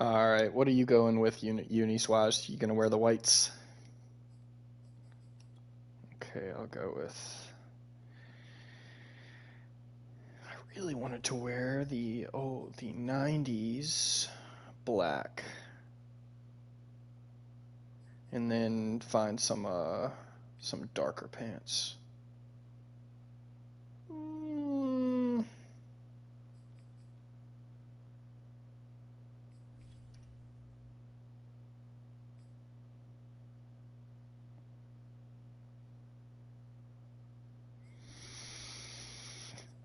All right, what are you going with, Uniswaz? You gonna wear the whites? Okay, I'll go with. I really wanted to wear the 90s black, and then find some darker pants.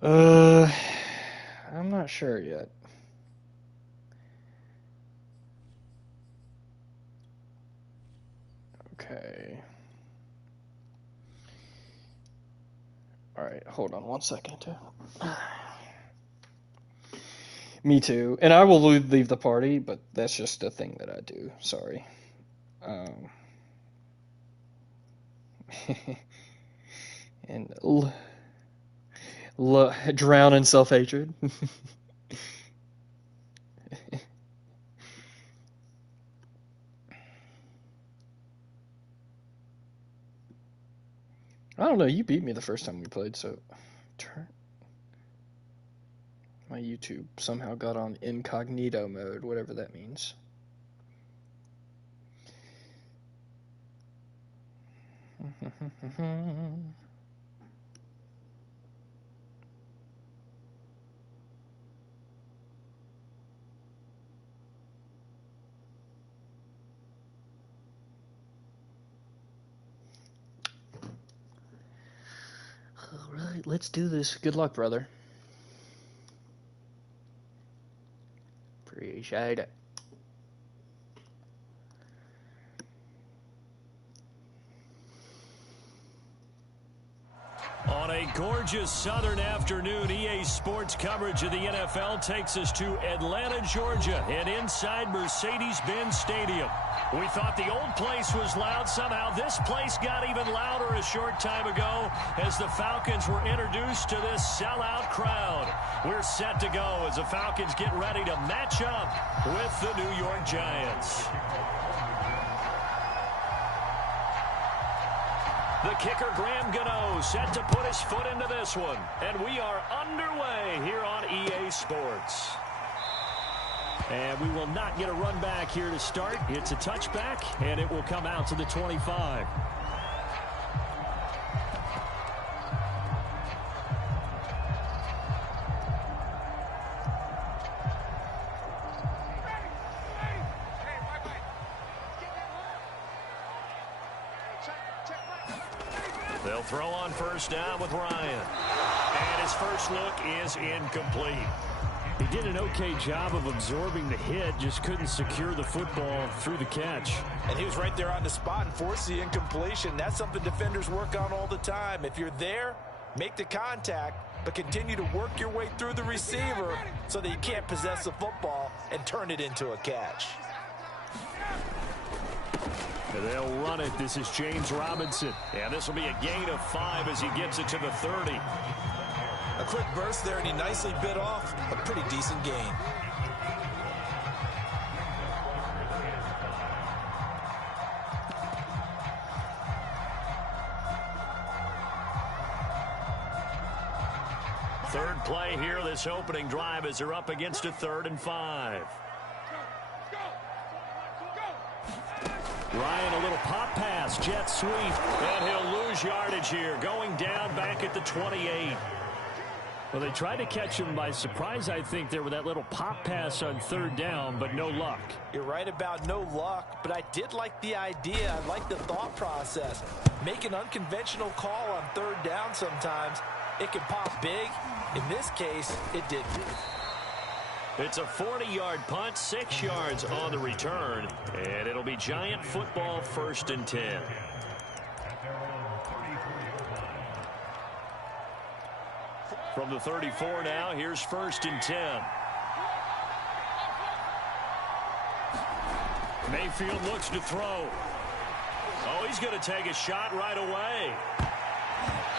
I'm not sure yet. Okay. All right, hold on one second. Me too. And I will leave the party, but that's just a thing that I do. Sorry. And drown in self-hatred. I don't know. You beat me the first time we played, so my YouTube somehow got on incognito mode, whatever that means. All right, let's do this. Good luck, brother. Appreciate it. On a gorgeous southern afternoon, EA Sports coverage of the NFL takes us to Atlanta, Georgia, and inside Mercedes-Benz Stadium. We thought the old place was loud. Somehow this place got even louder a short time ago as the Falcons were introduced to this sellout crowd. We're set to go as the Falcons get ready to match up with the New York Giants. The kicker, Graham Gano, set to put his foot into this one. And we are underway here on EA Sports. And we will not get a run back here to start. It's a touchback, and it will come out to the 25. They'll throw on first down with Ryan. And his first look is incomplete. He did an okay job of absorbing the hit, just couldn't secure the football through the catch. And he was right there on the spot and forced the incompletion. That's something defenders work on all the time. If you're there, make the contact, but continue to work your way through the receiver so that you can't possess the football and turn it into a catch. They'll run it. This is James Robinson. And this will be a gain of 5 as he gets it to the 30. A quick burst there, and he nicely bit off a pretty decent gain. Third play here, this opening drive, as they're up against a 3rd and 5. Ryan, a little pop pass, jet sweep, and he'll lose yardage here, going down back at the 28. Well, they tried to catch him by surprise, I think, there with that little pop pass on 3rd down, but no luck. You're right about no luck, but I did like the idea. I like the thought process. Make an unconventional call on 3rd down sometimes. It can pop big. In this case, it didn't. It's a 40-yard punt, 6 yards on the return, and it'll be Giant football 1st and 10. From the 34 now, here's 1st and 10. Mayfield looks to throw. Oh, he's going to take a shot right away.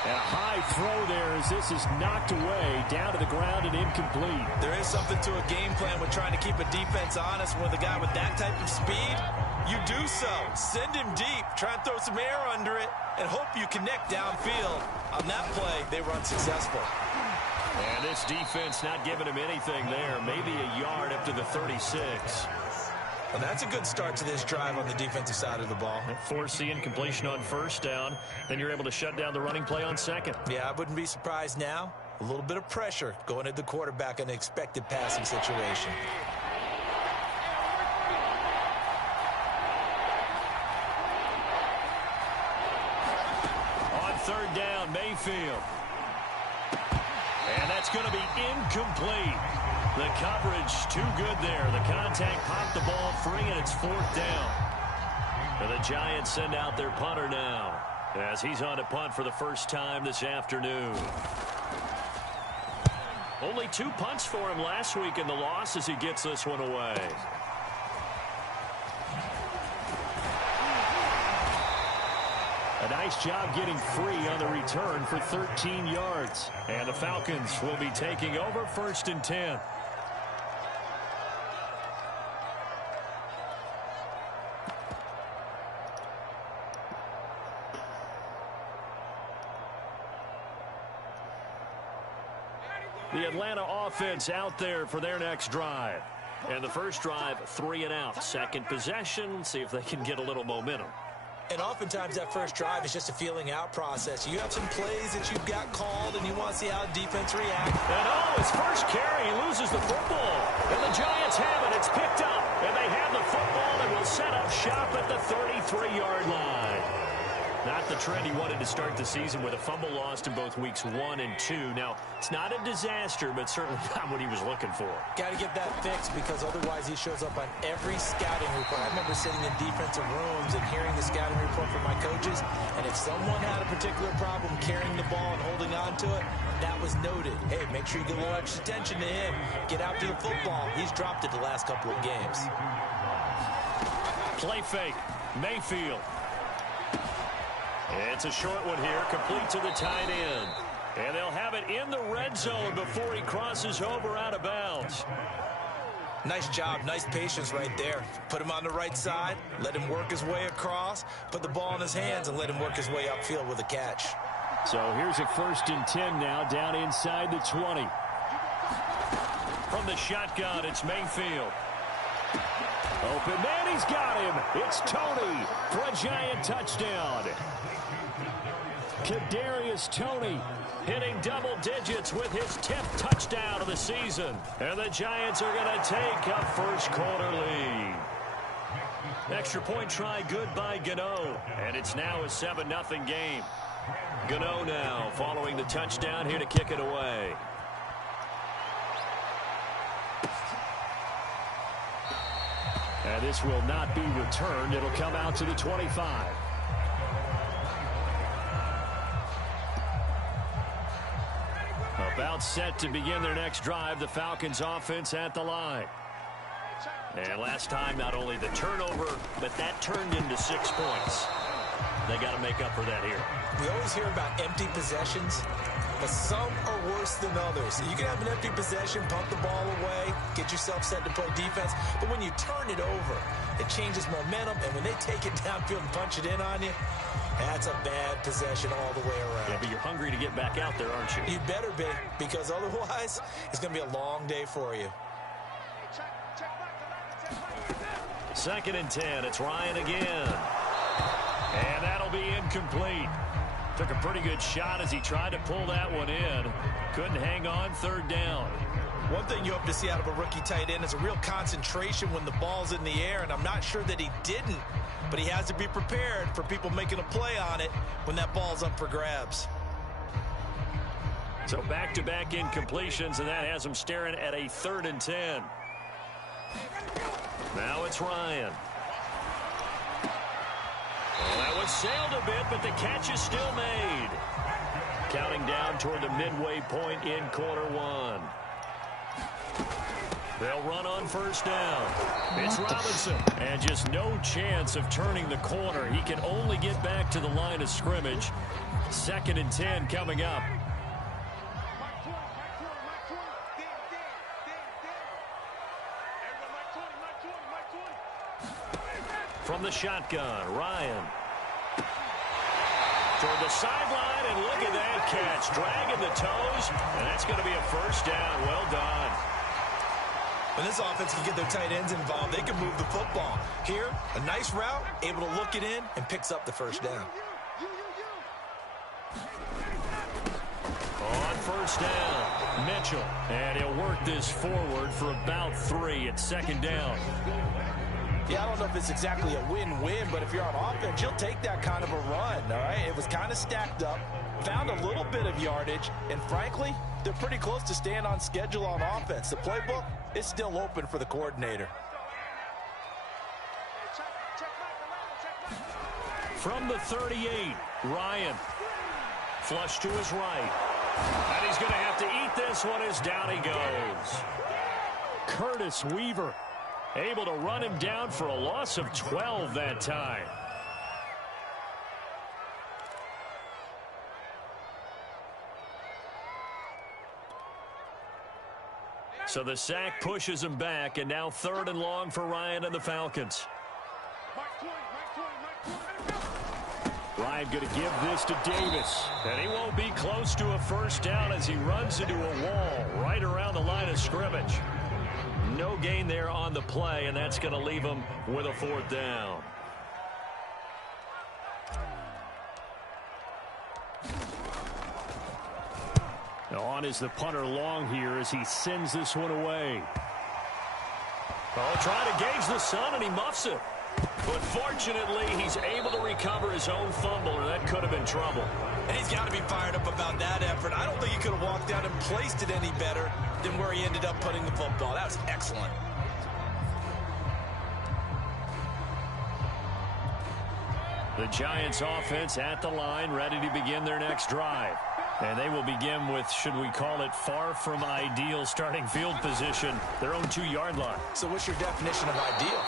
And a high throw there as this is knocked away, down to the ground and incomplete. There is something to a game plan with trying to keep a defense honest. With a guy with that type of speed, you do so. Send him deep, try and throw some air under it, and hope you connect downfield. On that play, they were unsuccessful. And this defense not giving him anything there. Maybe a yard up to the 36. Well, that's a good start to this drive on the defensive side of the ball. Force the incompletion on first down. Then you're able to shut down the running play on second. Yeah, I wouldn't be surprised now. A little bit of pressure going at the quarterback in an expected passing situation. On third down, Mayfield. And that's going to be incomplete. The coverage too good there. The contact popped the ball free, and it's fourth down. And the Giants send out their punter now as he's on to punt for the first time this afternoon. Only 2 punts for him last week in the loss as he gets this one away. A nice job getting free on the return for 13 yards. And the Falcons will be taking over 1st and 10. The Atlanta offense out there for their next drive. And the first drive, 3 and out. Second possession, see if they can get a little momentum. And oftentimes that first drive is just a feeling out process. You have some plays that you've got called, and you want to see how the defense reacts. And his first carry, he loses the football. And the Giants have it. It's picked up. And they have the football and will set up shop at the 33-yard line. Not the trend he wanted to start the season with a fumble lost in both weeks 1 and 2. Now, it's not a disaster, but certainly not what he was looking for. Got to get that fixed because otherwise he shows up on every scouting report. I remember sitting in defensive rooms and hearing the scouting report from my coaches, and if someone had a particular problem carrying the ball and holding on to it, that was noted. Hey, make sure you get a little extra attention to him. Get after the football. He's dropped it the last couple of games. Play fake. Mayfield. It's a short one here, complete to the tight end. And they'll have it in the red zone before he crosses over out of bounds. Nice job, nice patience right there. Put him on the right side, let him work his way across, put the ball in his hands, and let him work his way upfield with a catch. So here's a 1st and 10 now, down inside the 20. From the shotgun, it's Mayfield. Open man, he's got him. It's Tony for a Giant touchdown. Kadarius Toney hitting double digits with his 10th touchdown of the season. And the Giants are going to take a first-quarter lead. Extra point try good by Gano. And it's now a 7-0 game. Gano now following the touchdown here to kick it away. And this will not be returned. It'll come out to the 25. About set to begin their next drive, the Falcons offense at the line. And last time, not only the turnover, but that turned into 6 points. They got to make up for that here. We always hear about empty possessions, but some are worse than others. You can have an empty possession, pump the ball away, get yourself set to play defense, but when you turn it over, it changes momentum, and when they take it downfield and punch it in on you, that's a bad possession all the way around. Yeah, but you're hungry to get back out there, aren't you? You better be, because otherwise, it's going to be a long day for you. 2nd and 10, it's Ryan again. And that'll be incomplete. Took a pretty good shot as he tried to pull that one in. Couldn't hang on, 3rd down. One thing you hope to see out of a rookie tight end is a real concentration when the ball's in the air, and I'm not sure that he didn't, but he has to be prepared for people making a play on it when that ball's up for grabs. So back-to-back incompletions, and that has him staring at a 3rd and 10. Now it's Ryan. Well, that one sailed a bit, but the catch is still made. Counting down toward the midway point in quarter 1. They'll run on 1st down. It's Robinson. And just no chance of turning the corner. He can only get back to the line of scrimmage. 2nd and 10 coming up. From the shotgun, Ryan. Toward the sideline, and look at that catch. Dragging the toes, and that's going to be a first down. Well done. When this offense can get their tight ends involved, they can move the football. Here, a nice route, able to look it in, and picks up the first down. On first down, Mitchell. And he'll work this forward for about 3 at 2nd down. Yeah, I don't know if it's exactly a win-win, but if you're on offense, you'll take that kind of a run, all right? It was kind of stacked up, found a little bit of yardage, and frankly, they're pretty close to staying on schedule on offense. The playbook is still open for the coordinator. From the 38, Ryan. Flush to his right. And he's going to have to eat this one as down he goes. Curtis Weaver able to run him down for a loss of 12 that time. So the sack pushes him back, and now 3rd and long for Ryan and the Falcons. Ryan going to give this to Davis, and he won't be close to a first down as he runs into a wall right around the line of scrimmage. No gain there on the play, and that's going to leave him with a 4th down. On is the punter long here as he sends this one away. Oh, trying to gauge the sun, and he muffs it. But fortunately, he's able to recover his own fumble, or that could have been trouble. And he's got to be fired up about that effort. I don't think he could have walked out and placed it any better than where he ended up putting the football. That was excellent. The Giants offense at the line, ready to begin their next drive. And they will begin with, should we call it, far from ideal starting field position, their own 2-yard line. So what's your definition of ideal?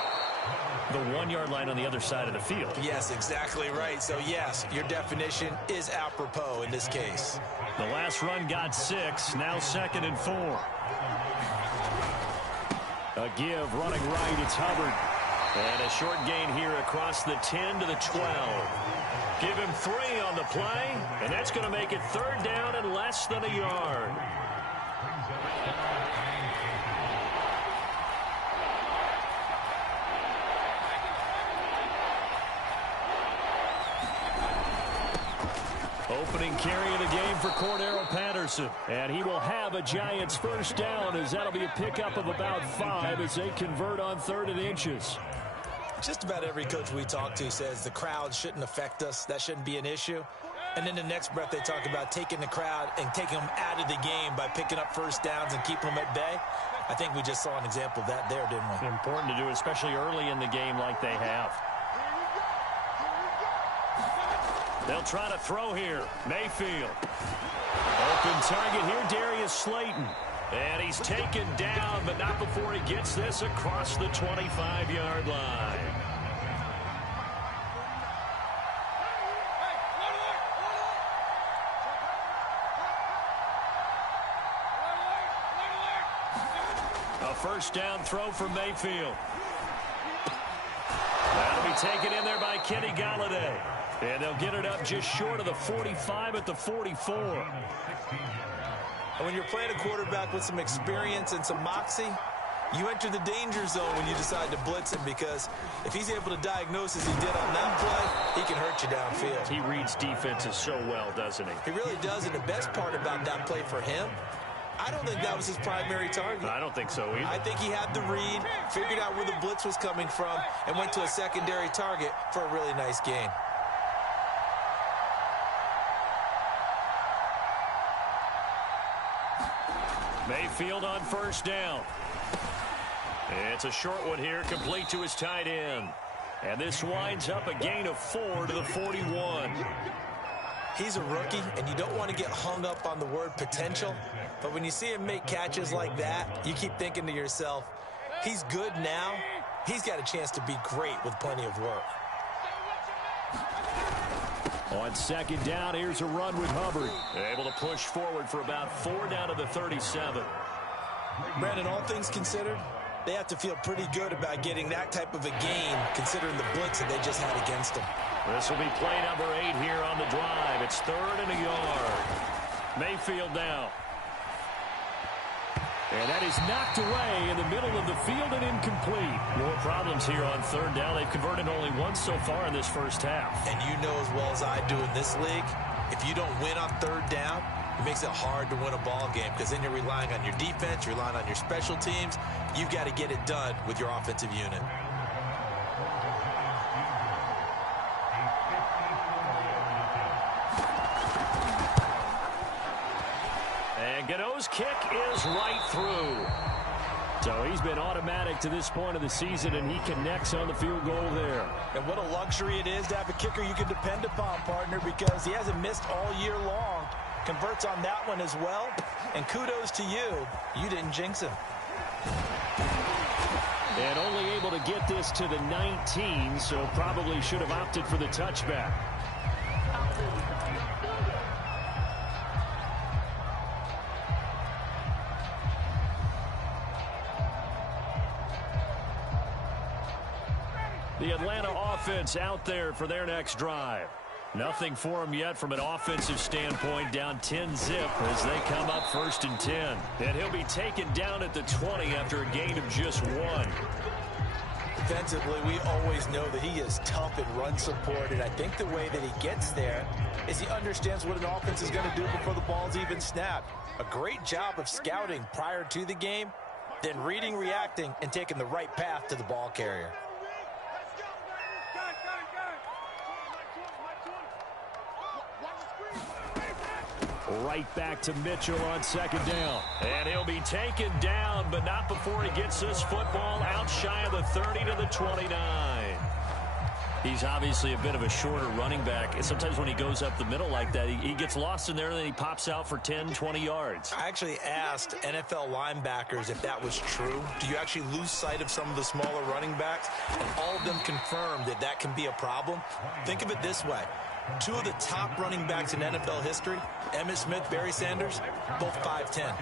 The 1-yard line on the other side of the field. Yes, exactly right. So, yes, your definition is apropos in this case. The last run got 6, now 2nd and 4. A give, running right, it's Hubbard. And a short gain here across the 10 to the 12. Give him 3 on the play, and that's going to make it 3rd down and less than a yard. Opening carry of the game for Cordero Patterson. And he will have a Giants first down, as that'll be a pickup of about 5 as they convert on 3rd and inches. Just about every coach we talk to says the crowd shouldn't affect us. That shouldn't be an issue. And then the next breath they talk about taking the crowd and taking them out of the game by picking up first downs and keeping them at bay. I think we just saw an example of that there, didn't we? Important to do, especially early in the game like they have. They'll try to throw here. Mayfield. Open target here, Darius Slayton. And he's taken down, but not before he gets this across the 25-yard line. A first down throw for Mayfield. That'll be taken in there by Kenny Galladay. And they'll get it up just short of the 45 at the 44. And when you're playing a quarterback with some experience and some moxie, you enter the danger zone when you decide to blitz him, because if he's able to diagnose as he did on that play, he can hurt you downfield. He reads defenses so well, doesn't he? He really does, and the best part about that play for him, I don't think that was his primary target. I don't think so either. I think he had the read, figured out where the blitz was coming from, and went to a secondary target for a really nice gain. Mayfield on first down. It's a short one here, complete to his tight end. And this winds up a gain of 4 to the 41. He's a rookie, and you don't want to get hung up on the word potential. But when you see him make catches like that, you keep thinking to yourself, he's good now. He's got a chance to be great with plenty of work. On second down, here's a run with Hubbard. Able to push forward for about 4 down to the 37. Brandon, all things considered, they have to feel pretty good about getting that type of a gain, considering the blitz that they just had against them. This will be play number 8 here on the drive. It's 3rd and a yard. Mayfield now. And that is knocked away in the middle of the field and incomplete. More problems here on 3rd down. They've converted only once so far in this first half. And you know as well as I do in this league, if you don't win on 3rd down, it makes it hard to win a ball game because then you're relying on your defense, you're relying on your special teams. You've got to get it done with your offensive unit. And Gano's kick is right through. So he's been automatic to this point of the season, and he connects on the field goal there. And what a luxury it is to have a kicker you can depend upon, partner, because he hasn't missed all year long. Converts on that one as well. And kudos to you. You didn't jinx him. And only able to get this to the 19, so probably should have opted for the touchback. The Atlanta offense out there for their next drive. Nothing for them yet from an offensive standpoint, down 10-zip as they come up 1st and 10. And he'll be taken down at the 20 after a gain of just 1. Defensively, we always know that he is tough in run support, and I think the way that he gets there is he understands what an offense is going to do before the ball's even snapped. A great job of scouting prior to the game, then reading, reacting, and taking the right path to the ball carrier. Right back to Mitchell on 2nd down. And he'll be taken down, but not before he gets this football out shy of the 30 to the 29. He's obviously a bit of a shorter running back. And sometimes when he goes up the middle like that, he gets lost in there, and then he pops out for 10, 20 yards. I actually asked NFL linebackers if that was true. Do you actually lose sight of some of the smaller running backs? And all of them confirmed that that can be a problem. Think of it this way. 2 of the top running backs in NFL history, Emmitt Smith, Barry Sanders, both 5'10".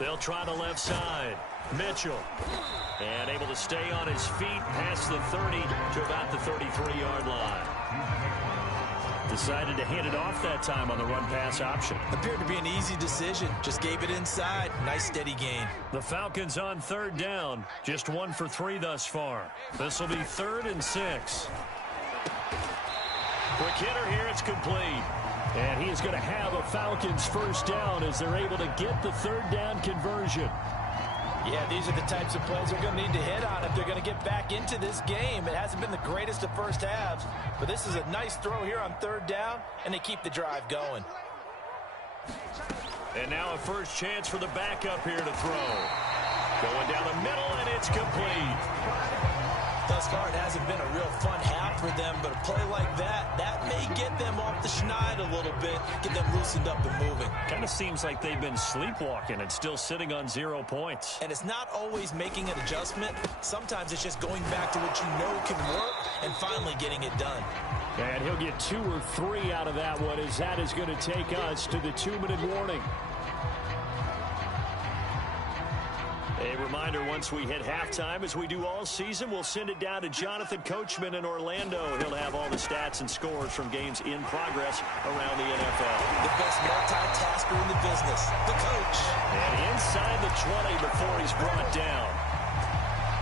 They'll try the left side. Mitchell. And able to stay on his feet past the 30 to about the 33-yard line. Decided to hand it off that time on the run-pass option. Appeared to be an easy decision. Just gave it inside. Nice steady gain. The Falcons on 3rd down. Just 1 for 3 thus far. This will be 3rd and 6. Quick hitter here. It's complete. And he is going to have a Falcons 1st down as they're able to get the 3rd down conversion. Yeah, these are the types of plays they're going to need to hit on if they're going to get back into this game. It hasn't been the greatest of first halves, but this is a nice throw here on 3rd down, and they keep the drive going. And now a first chance for the backup here to throw. Going down the middle, and it's complete. Thus far, it hasn't been a real fun half for them, but a play like that, that may get them off the schneid a little bit, get them loosened up and moving. Kind of seems like they've been sleepwalking and still sitting on 0 points. And it's not always making an adjustment. Sometimes it's just going back to what you know can work and finally getting it done. And he'll get 2 or 3 out of that one as that is going to take us to the 2-minute warning. A reminder, once we hit halftime, as we do all season, we'll send it down to Jonathan Coachman in Orlando. He'll have all the stats and scores from games in progress around the NFL. The best multitasker in the business, the coach. And inside the 20 before he's brought down.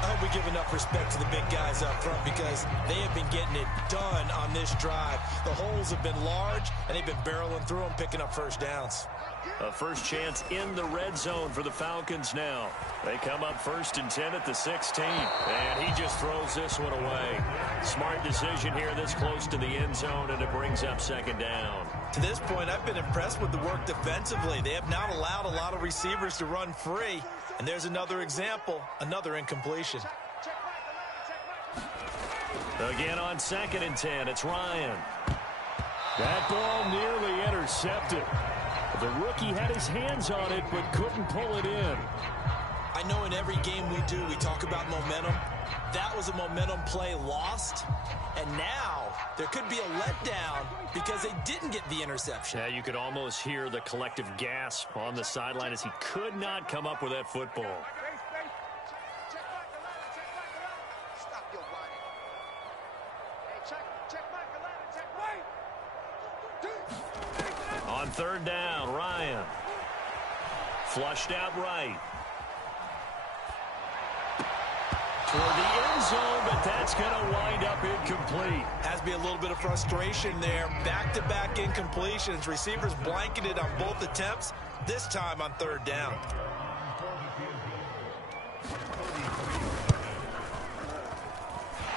I hope we give enough respect to the big guys up front because they have been getting it done on this drive. The holes have been large, and they've been barreling through them, picking up first downs. A first chance in the red zone for the Falcons now. They come up 1st and 10 at the 16. And he just throws this one away. Smart decision here this close to the end zone, and it brings up 2nd down. To this point, I've been impressed with the work defensively. They have not allowed a lot of receivers to run free. And there's another example, another incompletion. Again on 2nd and 10, it's Ryan. That ball nearly intercepted. The rookie had his hands on it, but couldn't pull it in. I know in every game we do, we talk about momentum. That was a momentum play lost. And now there could be a letdown because they didn't get the interception. Yeah, you could almost hear the collective gasp on the sideline as he could not come up with that football. On third down, Ryan. Flushed out right. For the end zone, but that's going to wind up incomplete. Has to be a little bit of frustration there. Back-to-back incompletions. Receivers blanketed on both attempts, this time on third down.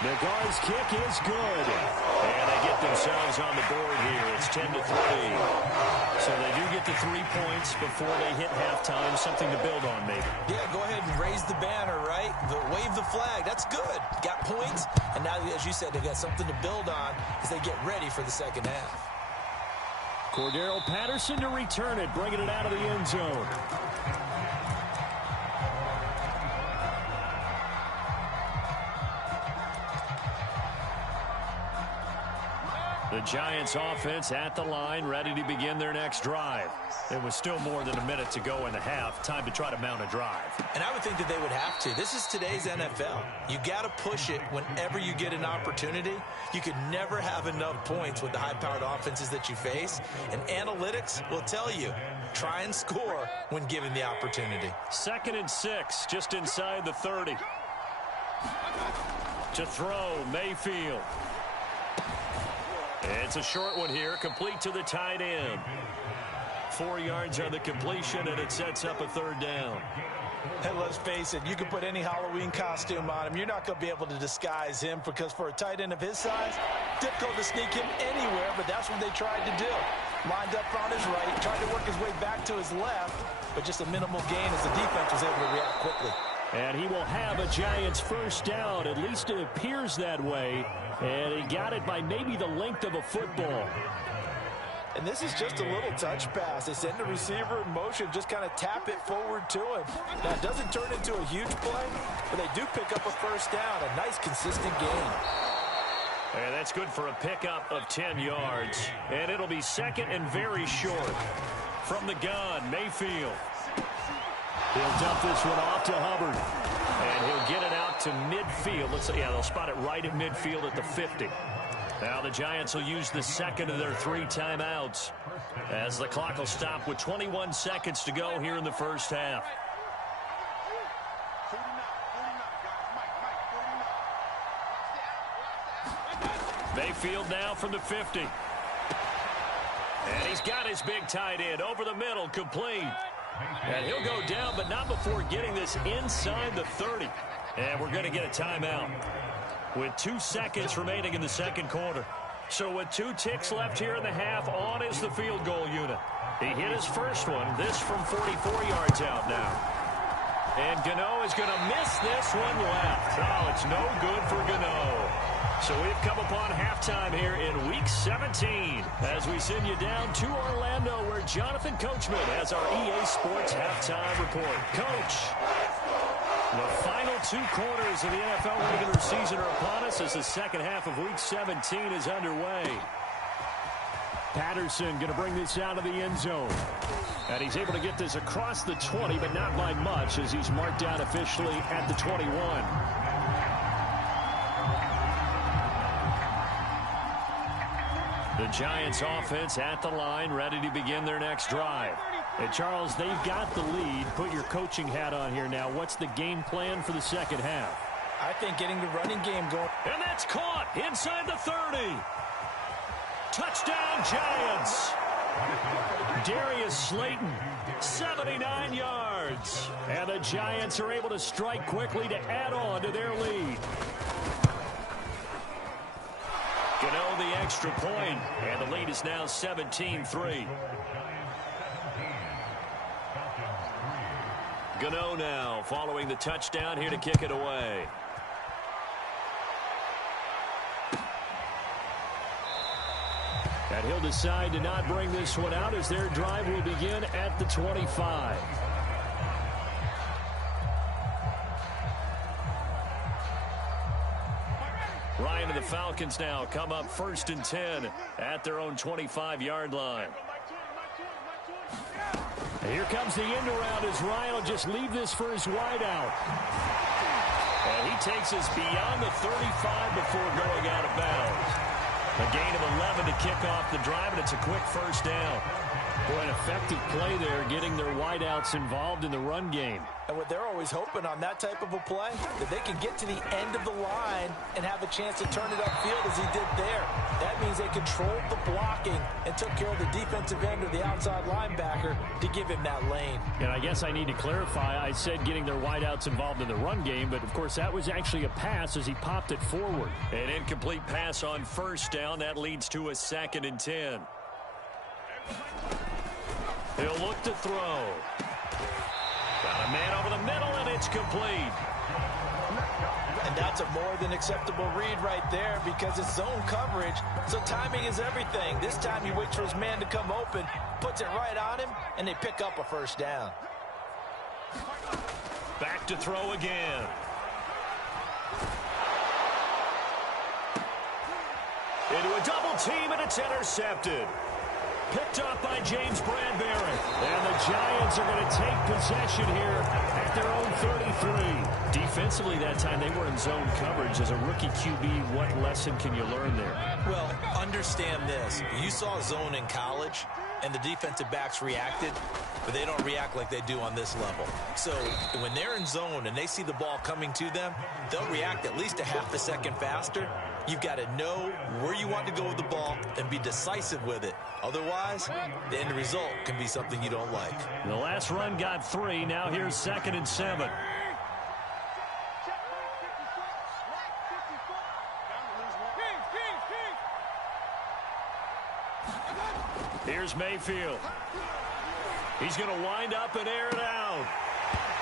The guard's kick is good. And they get themselves on the board here. It's 10-3. So they do get the 3 points before they hit halftime. Something to build on, maybe. Yeah, go ahead and raise the banner, right? Wave the flag. That's good. Got points. And now, as you said, they've got something to build on as they get ready for the second half. Cordero Patterson to return it, bringing it out of the end zone. The Giants offense at the line, ready to begin their next drive. It was still more than a minute to go in the half. Time to try to mount a drive. And I would think that they would have to. This is today's NFL. You got to push it whenever you get an opportunity. You could never have enough points with the high-powered offenses that you face. And analytics will tell you, try and score when given the opportunity. 2nd and 6, just inside the 30. To throw, Mayfield. It's a short one here, complete to the tight end. 4 yards on the completion, and it sets up a third down. And let's face it, you can put any Halloween costume on him. You're not going to be able to disguise him because for a tight end of his size, difficult to sneak him anywhere, but that's what they tried to do. Lined up on his right, tried to work his way back to his left, but just a minimal gain as the defense was able to react quickly. And he will have a Giants first down. At least it appears that way. And he got it by maybe the length of a football. And this is just a little touch pass. They send the receiver in motion, just kind of tap it forward to him. Now, it doesn't turn into a huge play, but they do pick up a first down. A nice, consistent gain. And that's good for a pickup of 10 yards. And it'll be second and very short. From the gun, Mayfield. He'll dump this one off to Hubbard. And he'll get it out to midfield. Let's see, yeah, they'll spot it right at midfield at the 50. Now the Giants will use the second of their 3 timeouts as the clock will stop with 21 seconds to go here in the first half. Mayfield now from the 50. And he's got his big tight end over the middle, complete. And he'll go down, but not before getting this inside the 30. And we're going to get a timeout with 2 seconds remaining in the second quarter. So with 2 ticks left here in the half, on is the field goal unit. He hit his first one, this from 44 yards out now. And Gano is going to miss this one left. Oh, it's no good for Gano. So we've come upon halftime here in Week 17 as we send you down to Orlando where Jonathan Coachman has our EA Sports Halftime Report. Coach, the final 2 quarters of the NFL regular season are upon us as the second half of Week 17 is underway. Patterson going to bring this out of the end zone. And he's able to get this across the 20, but not by much as he's marked down officially at the 21. The Giants offense at the line, ready to begin their next drive. And Charles, they've got the lead. Put your coaching hat on here now. What's the game plan for the second half? I think getting the running game going. And that's caught inside the 30. Touchdown, Giants. Darius Slayton, 79 yards. And the Giants are able to strike quickly to add on to their lead. Gano the extra point, and the lead is now 17-3. Gano now following the touchdown here to kick it away. And he'll decide to not bring this one out as their drive will begin at the 25. Ryan and the Falcons now come up 1st and 10 at their own 25-yard line. Here comes the end around as Ryan will just leave this for his wideout. And he takes us beyond the 35 before going out of bounds. A gain of 11 to kick off the drive, and it's a quick first down. Boy, an effective play there, getting their wideouts involved in the run game. And what they're always hoping on that type of a play, that they can get to the end of the line and have a chance to turn it upfield as he did there. That means they controlled the blocking and took care of the defensive end or the outside linebacker to give him that lane. And I guess I need to clarify, I said getting their wideouts involved in the run game, but of course that was actually a pass as he popped it forward. An incomplete pass on first down. That leads to a 2nd and 10. He'll look to throw. Got a man over the middle, and it's complete. And that's a more than acceptable read right there because it's zone coverage, so timing is everything. This time he waits for his man to come open, puts it right on him, and they pick up a first down. Back to throw again. Into a double team, and it's intercepted. Picked up by James Bradbury. And the Giants are going to take possession here at their own 33. Defensively that time, they were in zone coverage. As a rookie QB, what lesson can you learn there? Well, understand this. You saw zone in college, and the defensive backs reacted, but they don't react like they do on this level. So when they're in zone and they see the ball coming to them, they'll react at least a half a second faster. You've got to know where you want to go with the ball and be decisive with it. Otherwise, the end result can be something you don't like. The last run got 3. Now here's 2nd and 7. Here's Mayfield. He's going to wind up and air it out.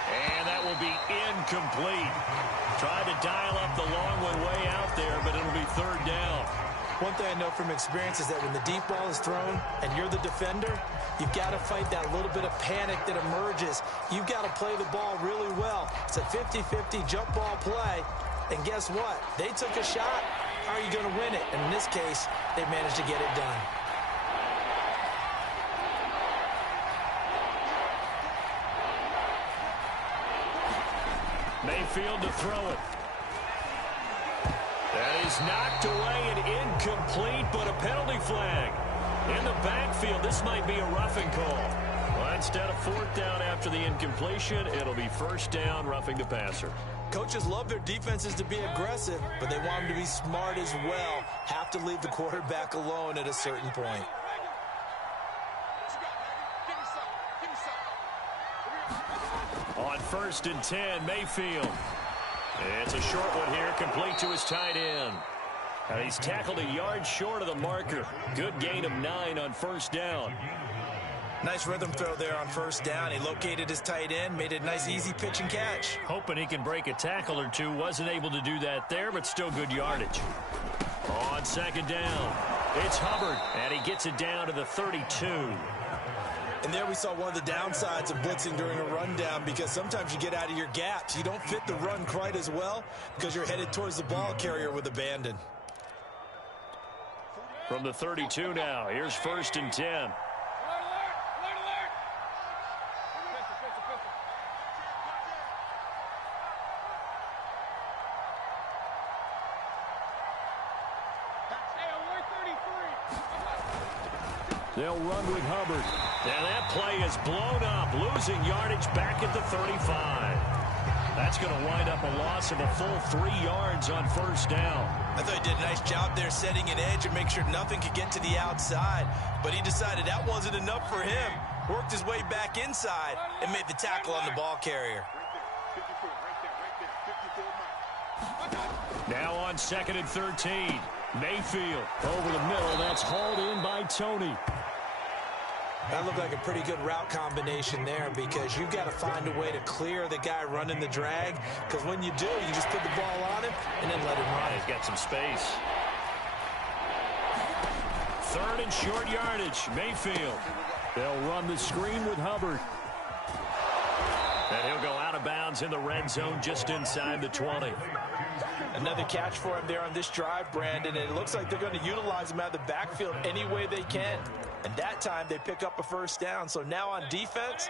And that will be incomplete. Tried to dial up the long one way out there, but it'll be 3rd down. One thing I know from experience is that when the deep ball is thrown and you're the defender, you've got to fight that little bit of panic that emerges. You've got to play the ball really well. It's a 50-50 jump ball play. And guess what? They took a shot. How are you going to win it? And in this case, they managed to get it done. Mayfield to throw it. That is knocked away and incomplete, but a penalty flag. In the backfield, this might be a roughing call. Well, instead of 4th down after the incompletion, it'll be 1st down, roughing the passer. Coaches love their defenses to be aggressive, but they want them to be smart as well. Have to leave the quarterback alone at a certain point. On 1st and 10, Mayfield. It's a short one here, complete to his tight end. And he's tackled a yard short of the marker. Good gain of 9 on 1st down. Nice rhythm throw there on 1st down. He located his tight end, made it a nice easy pitch and catch. Hoping he can break a tackle or two. Wasn't able to do that there, but still good yardage. On 2nd down, it's Hubbard, and he gets it down to the 32. And there we saw one of the downsides of blitzing during a rundown, because sometimes you get out of your gaps. You don't fit the run quite as well because you're headed towards the ball carrier with abandon. From the 32 now, here's 1st and 10. They'll run with Hubbard. And that play is blown up, losing yardage back at the 35. That's going to wind up a loss of a full 3 yards on 1st down. I thought he did a nice job there setting an edge and make sure nothing could get to the outside. But he decided that wasn't enough for him. Worked his way back inside and made the tackle on the ball carrier. Now on 2nd and 13. Mayfield over the middle. That's hauled in by Tony. That looked like a pretty good route combination there, because you've got to find a way to clear the guy running the drag, because when you do, you just put the ball on him and then let him run. He's got some space. 3rd and short yardage. Mayfield. They'll run the screen with Hubbard. And he'll go out of bounds in the red zone just inside the 20. Another catch for him there on this drive, Brandon. And it looks like they're going to utilize him out of the backfield any way they can. And that time they pick up a first down. So now on defense,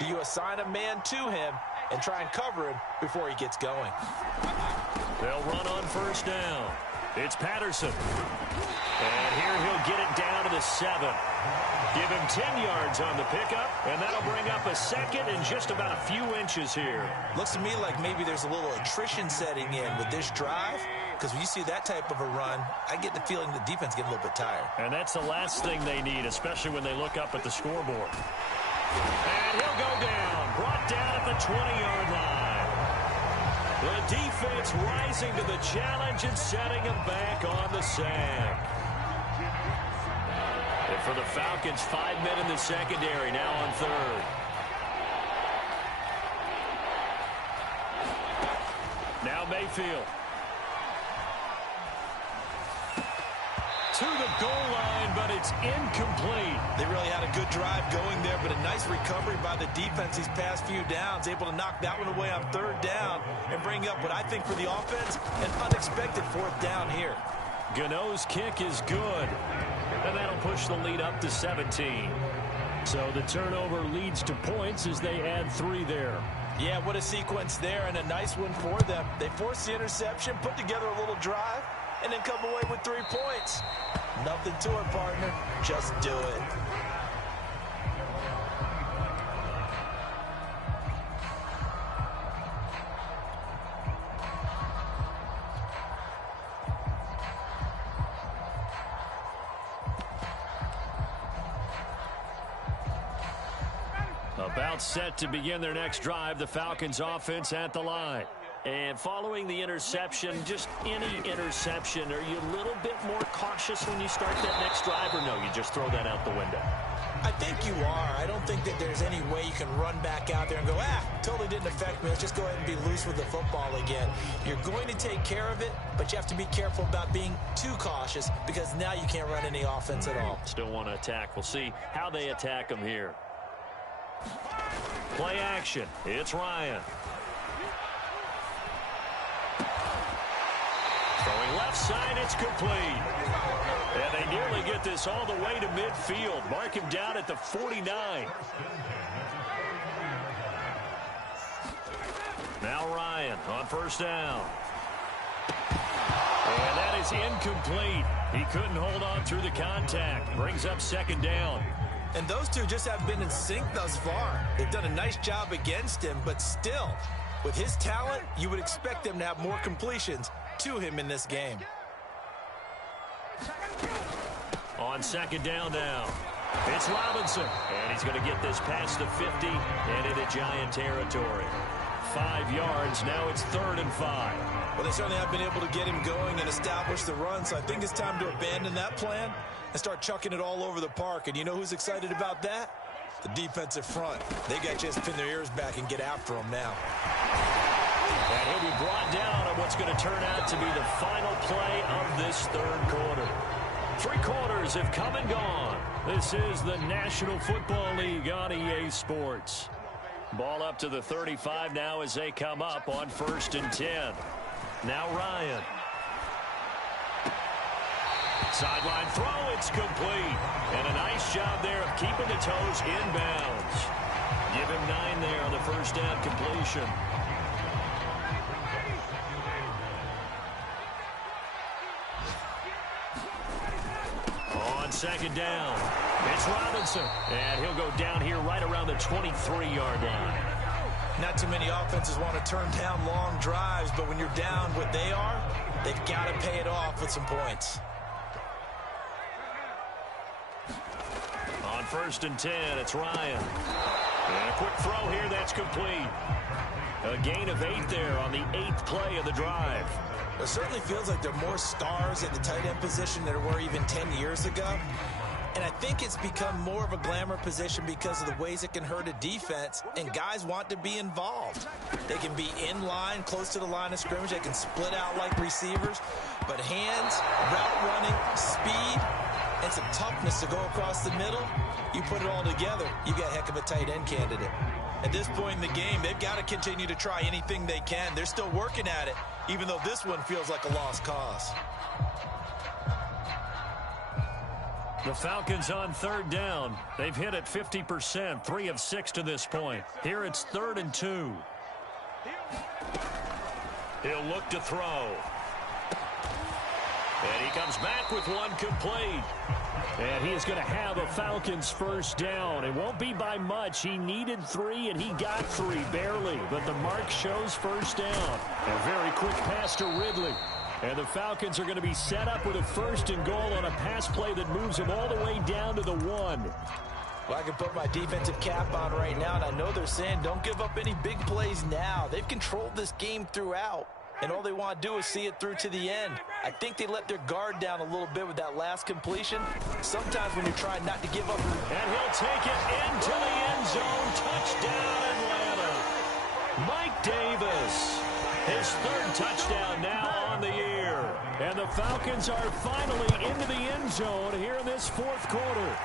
do you assign a man to him and try and cover him before he gets going? They'll run on first down. It's Patterson. And here he'll get it down to the 7. Give him 10 yards on the pickup, and that'll bring up a second and just about a few inches here. Looks to me like maybe there's a little attrition setting in with this drive, because when you see that type of a run, I get the feeling the defense getting a little bit tired. And that's the last thing they need, especially when they look up at the scoreboard. And he'll go down, brought down at the 20-yard line. The defense rising to the challenge and setting him back on the sack. And for the Falcons, 5 men in the secondary, now on 3rd. Now Mayfield. To the goal line, but it's incomplete. They really had a good drive going there, but a nice recovery by the defense these past few downs, able to knock that one away on 3rd down and bring up what I think for the offense, an unexpected 4th down here. Gano's kick is good, and that'll push the lead up to 17. So the turnover leads to points as they add 3 there. Yeah, what a sequence there, and a nice one for them. They force the interception, put together a little drive, and then come away with 3 points. Nothing to it, partner. Just do it. About set to begin their next drive, the Falcons offense at the line. And following the interception, just any interception, are you a little bit more cautious when you start that next drive, or no, you just throw that out the window? I think you are. I don't think that there's any way you can run back out there and go, totally didn't affect me. Let's just go ahead and be loose with the football again. You're going to take care of it, but you have to be careful about being too cautious because now you can't run any offense at all. Still want to attack. We'll see how they attack them here. Play action. It's Ryan. Throwing left side, it's complete. And they nearly get this all the way to midfield. Mark him down at the 49. Now Ryan on first down. And that is incomplete. He couldn't hold on through the contact. Brings up 2nd down. And those two just have been in sync thus far. They've done a nice job against him, but still, with his talent, you would expect them to have more completions to him in this game. On 2nd down now, it's Robinson. And he's going to get this past the 50 and into Giant territory. 5 yards, now it's 3rd and 5. Well, they certainly have been able to get him going and establish the run, so I think it's time to abandon that plan and start chucking it all over the park. And you know who's excited about that? The defensive front. They got just pin their ears back and get after him now. And he'll be brought down on what's going to turn out to be the final play of this 3rd quarter. 3 quarters have come and gone. This is the National Football League on EA Sports. Ball up to the 35 now as they come up on 1st and 10. Now Ryan. Sideline throw, it's complete. And a nice job there of keeping the toes inbounds. Give him 9 there on the first down completion. On 2nd down, it's Robinson. And he'll go down here right around the 23-yard line. Not too many offenses want to turn down long drives, but when you're down what they are, they've got to pay it off with some points. On 1st and 10, it's Ryan. And a quick throw here, that's complete. A gain of 8 there on the 8th play of the drive. It certainly feels like there are more stars at the tight end position than there were even 10 years ago. And I think it's become more of a glamour position because of the ways it can hurt a defense, and guys want to be involved. They can be in line, close to the line of scrimmage. They can split out like receivers. But hands, route running, speed, and some toughness to go across the middle, you put it all together, you got a heck of a tight end candidate. At this point in the game, they've got to continue to try anything they can. They're still working at it, even though this one feels like a lost cause. The Falcons on third down. They've hit it 50%, 3 of 6 to this point. Here it's 3rd and 2. He'll look to throw. And he comes back with one complete. And he is going to have a Falcons first down. It won't be by much. He needed 3, and he got 3, barely. But the mark shows first down. A very quick pass to Ridley. And the Falcons are going to be set up with a 1st and goal on a pass play that moves them all the way down to the 1. Well, I can put my defensive cap on right now, and I know they're saying don't give up any big plays now. They've controlled this game throughout, and all they want to do is see it through to the end. I think they let their guard down a little bit with that last completion. Sometimes when you're trying not to give up. And he'll take it into the end zone. Touchdown, Atlanta. Mike Davis. His 3rd touchdown now on the year. And the Falcons are finally into the end zone here in this 4th quarter.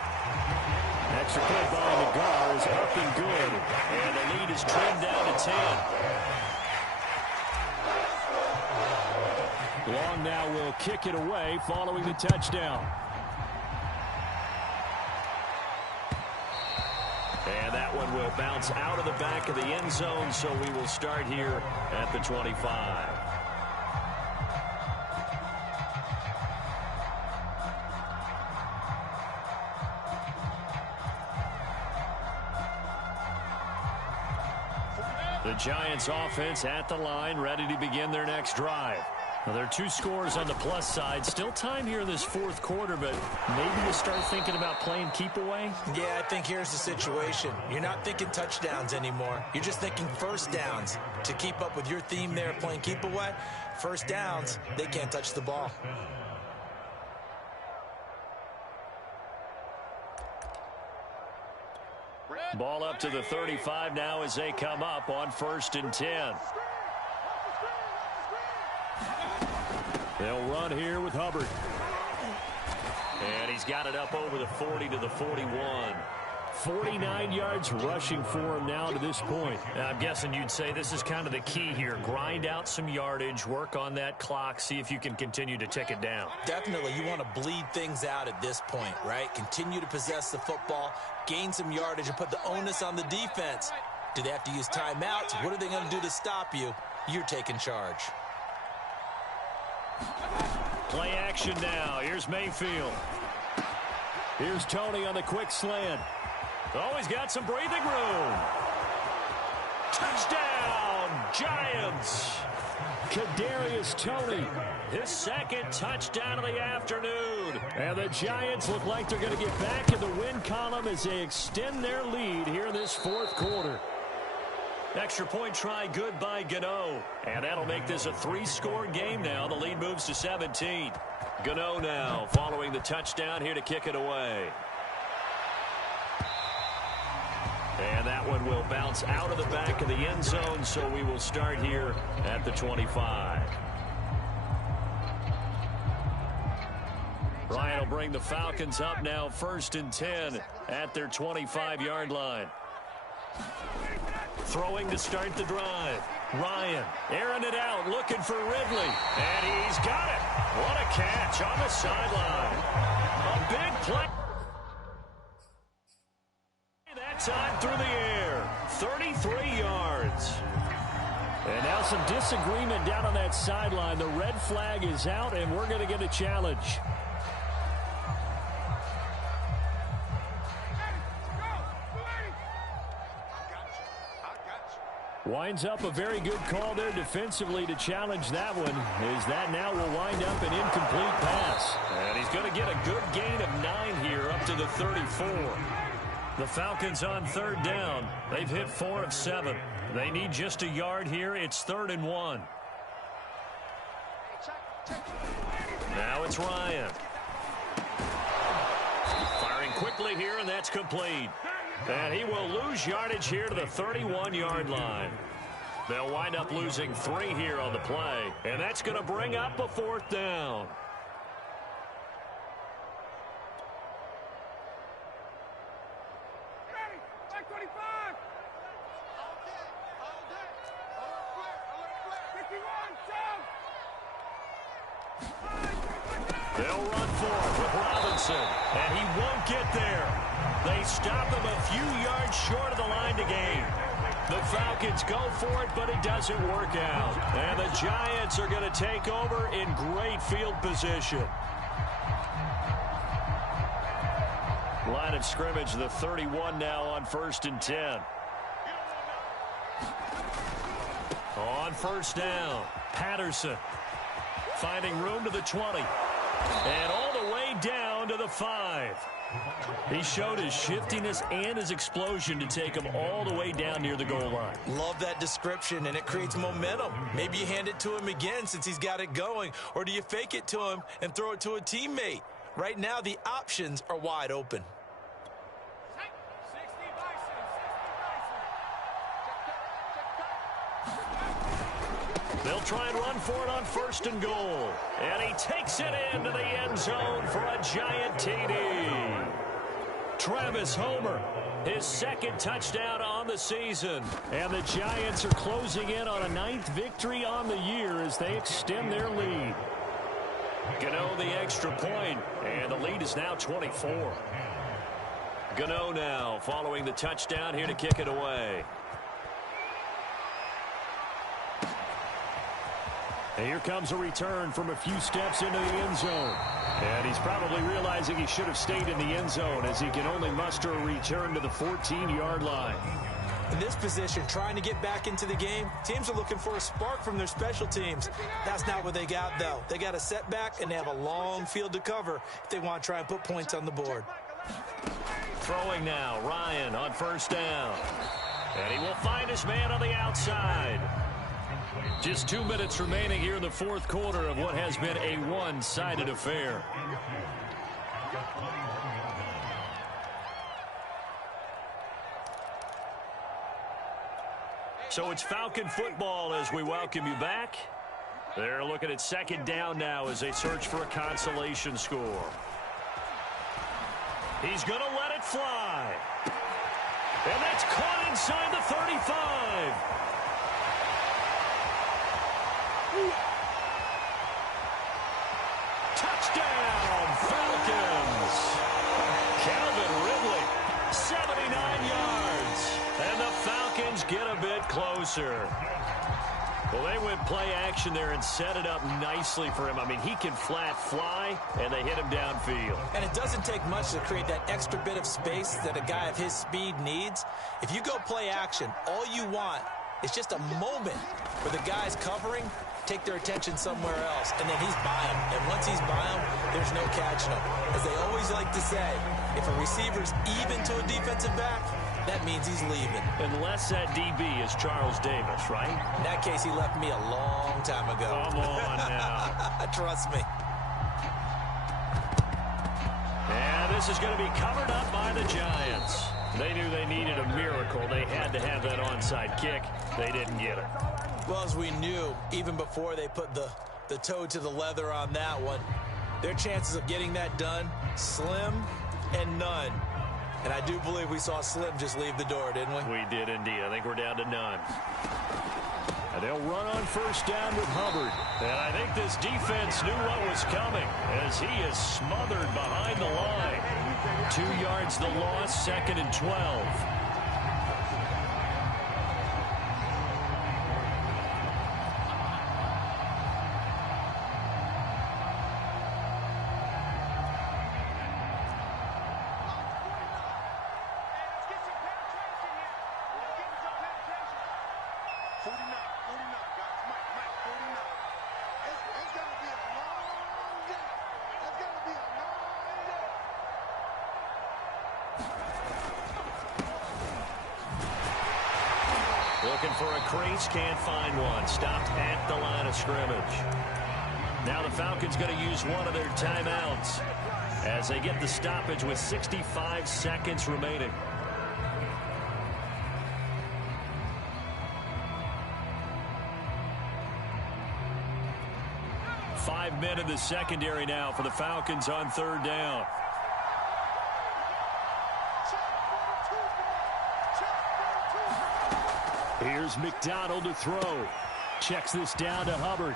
Extra point by Nagar is up and good. And the lead is trimmed down to 10. Long now will kick it away following the touchdown. And that one will bounce out of the back of the end zone, so we will start here at the 25. The Giants offense at the line, ready to begin their next drive. Now, there are 2 scores on the plus side. Still time here in this 4th quarter, but maybe you start thinking about playing keep away? Yeah, I think here's the situation. You're not thinking touchdowns anymore. You're just thinking first downs. To keep up with your theme there, playing keep away, first downs, they can't touch the ball. Ball up to the 35 now as they come up on 1st and 10. They'll run here with Hubbard. And he's got it up over the 40 to the 41. 49 yards rushing for him now to this point. I'm guessing you'd say this is kind of the key here. Grind out some yardage, work on that clock, see if you can continue to tick it down. Definitely, you want to bleed things out at this point, right? Continue to possess the football, gain some yardage, and put the onus on the defense. Do they have to use timeouts? What are they going to do to stop you? You're taking charge. Play action now. Here's Mayfield. Here's Tony on the quick slant. Oh, he's got some breathing room. Touchdown, Giants. Kadarius Toney, his 2nd touchdown of the afternoon. And the Giants look like they're going to get back in the win column as they extend their lead here in this 4th quarter. Extra point try good by Gano. And that'll make this a 3-score game now. The lead moves to 17. Gano now following the touchdown here to kick it away. And that one will bounce out of the back of the end zone, so we will start here at the 25. Ryan will bring the Falcons up now 1st and 10 at their 25-yard line. Throwing to start the drive. Ryan airing it out, looking for Ridley. And he's got it. What a catch on the sideline. A big play. That time through the air. 33 yards. And now some disagreement down on that sideline. The red flag is out, and we're going to get a challenge. Winds up a very good call there defensively to challenge that one, as that now will wind up an incomplete pass. And he's going to get a good gain of 9 here up to the 34. The Falcons on 3rd down. They've hit 4 of 7. They need just a yard here. It's 3rd and 1. Now it's Ryan. Firing quickly here, and that's complete. And he will lose yardage here to the 31-yard line. They'll wind up losing 3 here on the play. And that's going to bring up a 4th down. They'll run for it with Robinson, and he won't get there. They stop him a few yards short of the line to gain. The Falcons go for it, but it doesn't work out. And the Giants are going to take over in great field position. Line of scrimmage, the 31 now on 1st and 10. On 1st down, Patterson finding room to the 20. And all the way down to the 5. He showed his shiftiness and his explosion to take him all the way down near the goal line. Love that description, and it creates momentum. Maybe you hand it to him again since he's got it going, or do you fake it to him and throw it to a teammate? Right now, the options are wide open. They'll try and run for it on 1st and goal. And he takes it into the end zone for a Giant TD. Travis Homer, his 2nd touchdown on the season. And the Giants are closing in on a 9th victory on the year as they extend their lead. Gano the extra point, and the lead is now 24. Gano now following the touchdown here to kick it away. And here comes a return from a few steps into the end zone. And he's probably realizing he should have stayed in the end zone as he can only muster a return to the 14-yard line. In this position, trying to get back into the game, teams are looking for a spark from their special teams. That's not what they got, though. They got a setback, and they have a long field to cover if they want to try and put points on the board. Throwing now, Ryan on 1st down. And he will find his man on the outside. Just 2 minutes remaining here in the 4th quarter of what has been a one-sided affair. So it's Falcon football as we welcome you back. They're looking at 2nd down now as they search for a consolation score. He's going to let it fly. And that's caught inside the 35. Touchdown, Falcons. Calvin Ridley, 79 yards. And the Falcons get a bit closer. Well, they went play action there and set it up nicely for him. I mean, he can flat fly, and they hit him downfield. And it doesn't take much to create that extra bit of space that a guy of his speed needs. If you go play action, all you want is just a moment where the guy's covering, take their attention somewhere else, and then he's by him. And once he's by him, there's no catching him. As they always like to say, if a receiver's even to a defensive back, that means he's leaving. Unless that DB is Charles Davis, right? In that case, he left me a long time ago. Come on now. Trust me. And this is going to be covered up by the Giants. They knew they needed a miracle. They had to have that onside kick. They didn't get it. Well, as we knew, even before they put the toe to the leather on that one, their chances of getting that done, slim and none. And I do believe we saw Slim just leave the door, didn't we? We did indeed. I think we're down to none. And they'll run on 1st down with Hubbard. And I think this defense knew what was coming as he is smothered behind the line. 2 yards the loss, 2nd and 12. Looking for a crease, can't find one. Stopped at the line of scrimmage. Now the Falcons going to use one of their timeouts as they get the stoppage with 65 seconds remaining. Five men in the secondary now for the Falcons on 3rd down. Here's McDonald to throw. Checks this down to Hubbard.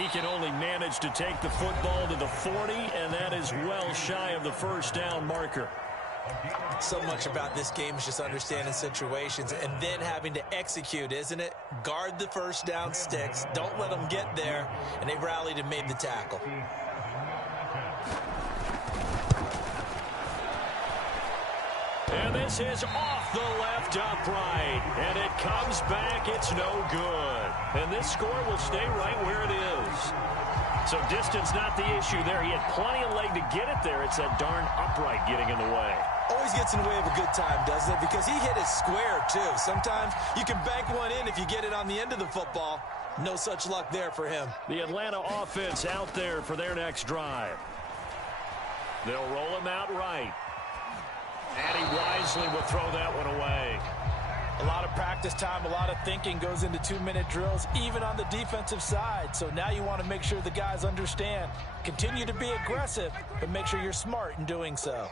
he can only manage to take the football to the 40, and that is well shy of the first down marker. So much about this game is just understanding situations and then having to execute, isn't it? Guard the first down sticks. Don't let them get there. And they rallied and made the tackle. And this is off the left upright. And it comes back. It's no good. And this score will stay right where it is. So distance not the issue there. He had plenty of leg to get it there. It's that darn upright getting in the way. Always gets in the way of a good time, doesn't it? Because he hit it square, too. Sometimes you can bank one in if you get it on the end of the football. No such luck there for him. The Atlanta offense out there for their next drive. They'll roll him out right. And he wisely will throw that one away. A lot of practice time, a lot of thinking goes into 2-minute drills, even on the defensive side. So now you want to make sure the guys understand. Continue to be aggressive, but make sure you're smart in doing so.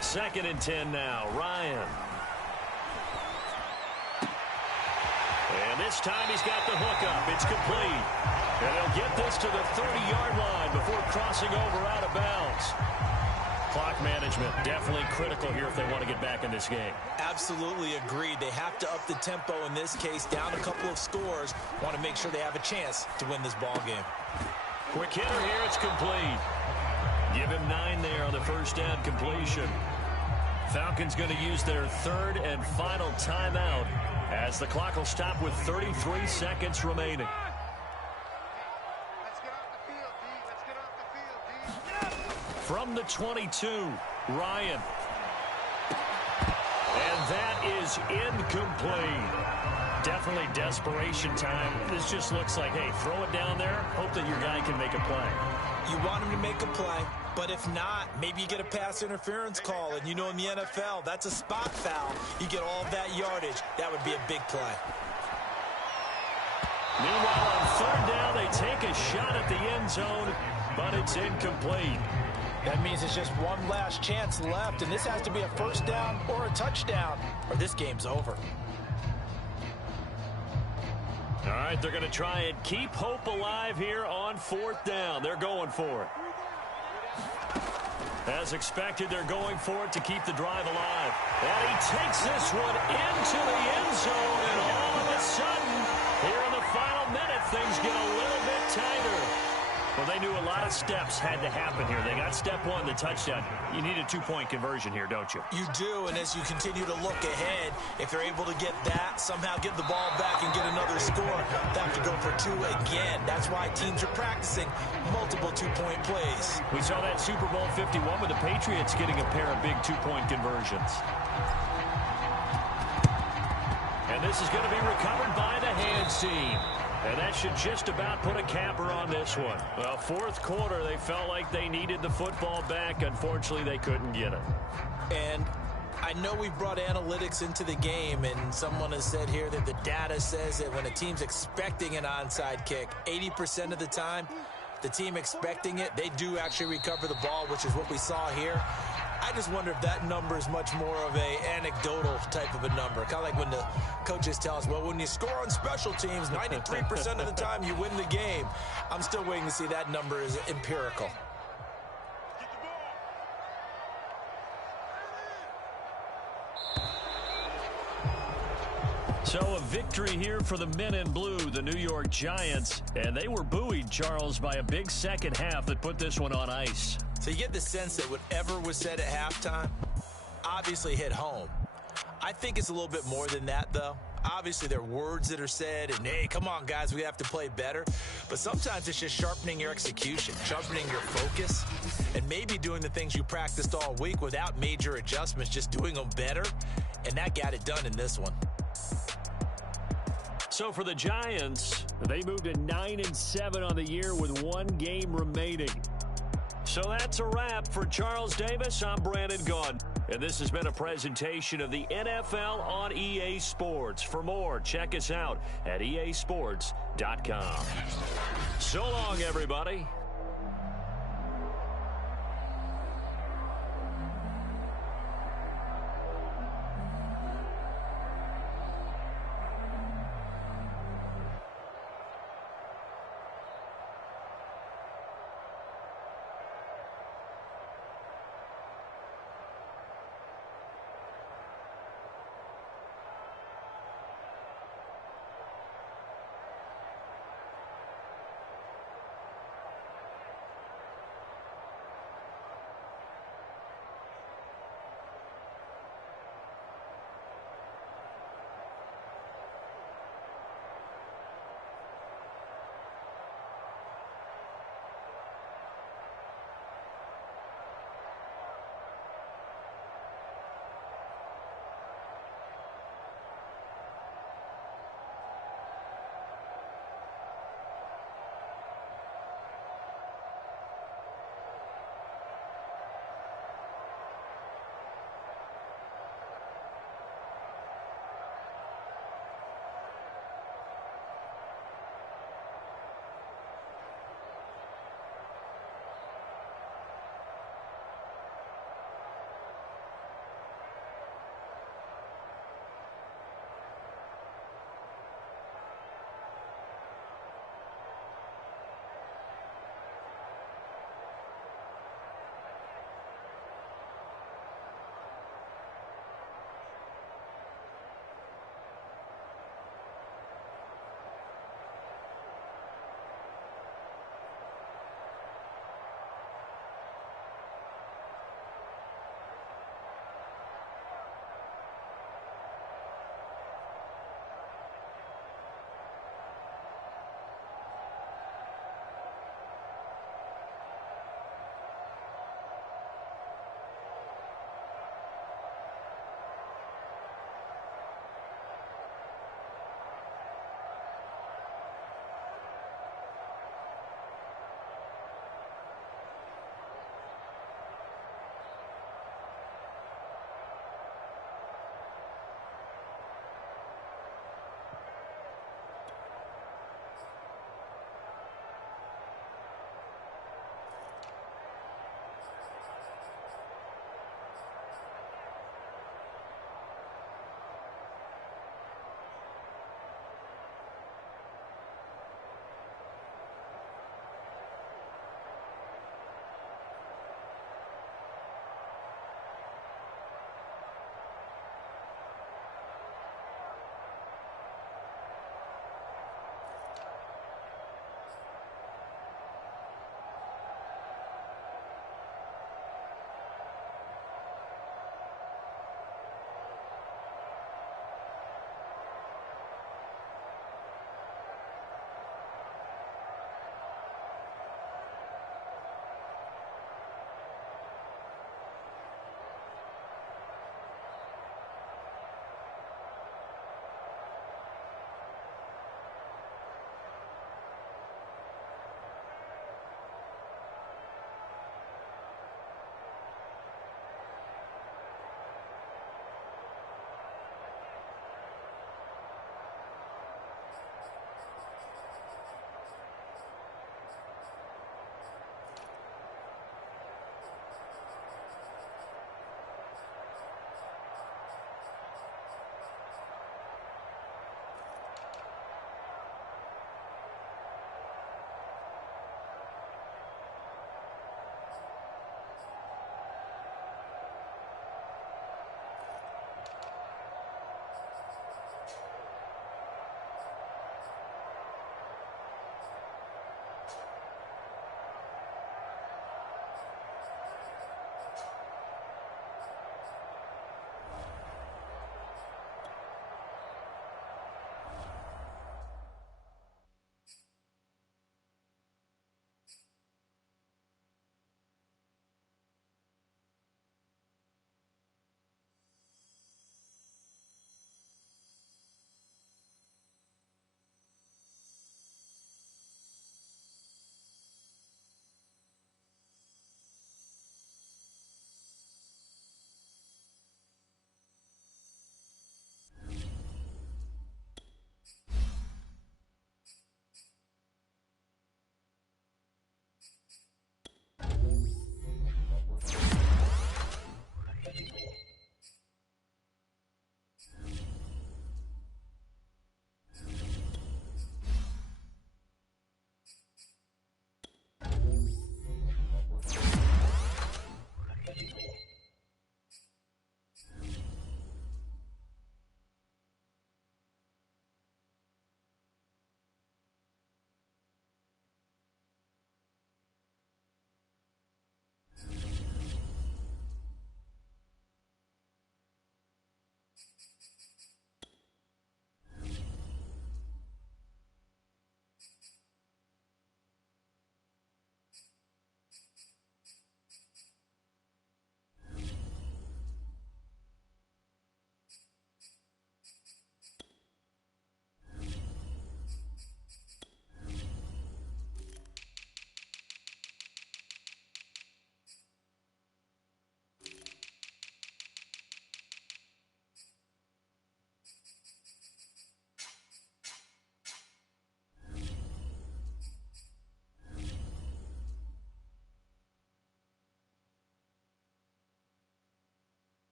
Second and 10 now. Ryan. And this time he's got the hook up. It's complete. And they'll get this to the 30-yard line before crossing over out of bounds. Clock management definitely critical here if they want to get back in this game. Absolutely agreed. They have to up the tempo in this case, down a couple of scores. Want to make sure they have a chance to win this ball game. Quick hitter here. It's complete. Give him 9 there on the first down completion. Falcons going to use their third and final timeout as the clock will stop with 33 seconds remaining. From the 22, Ryan. And that is incomplete. Definitely desperation time. This just looks like, hey, throw it down there, hope that your guy can make a play. You want him to make a play, but if not, maybe you get a pass interference call, and you know in the NFL, that's a spot foul. You get all of that yardage. That would be a big play. Meanwhile, on third down, they take a shot at the end zone, but it's incomplete. That means it's just one last chance left, and this has to be a first down or a touchdown, or this game's over. All right, they're going to try and keep hope alive here on fourth down. They're going for it. As expected, they're going for it to keep the drive alive. And he takes this one into the end zone, and all of a sudden, here in the final minute, things get a little bit tighter. Well, they knew a lot of steps had to happen here. They got step one, the touchdown. You need a 2-point conversion here, don't you? You do, and as you continue to look ahead, if they're able to get that, somehow get the ball back and get another score, they have to go for 2 again. That's why teams are practicing multiple 2-point plays. We saw that Super Bowl 51 with the Patriots getting a pair of big 2-point conversions. And this is going to be recovered by the hands team. And that should just about put a capper on this one. Well, fourth quarter, they felt like they needed the football back. Unfortunately, they couldn't get it. And I know we've brought analytics into the game, and someone has said here that the data says that when a team's expecting an onside kick, 80% of the time, the team expecting it, they do actually recover the ball, which is what we saw here. I just wonder if that number is much more of a anecdotal type of a number. Kind of like when the coaches tell us, well, when you score on special teams, 93% of the time you win the game. I'm still waiting to see that number is empirical. So a victory here for the men in blue, the New York Giants. And they were buoyed, Charles, by a big second half that put this one on ice. So you get the sense that whatever was said at halftime obviously hit home. I think it's a little bit more than that, though. Obviously, there are words that are said, and, hey, come on, guys, we have to play better. But sometimes it's just sharpening your execution, sharpening your focus, and maybe doing the things you practiced all week without major adjustments, just doing them better. And that got it done in this one. So for the Giants, they moved to 9-7 on the year with 1 game remaining. So that's a wrap. For Charles Davis, I'm Brandon Gaudin. And this has been a presentation of the NFL on EA Sports. For more, check us out at easports.com. So long, everybody.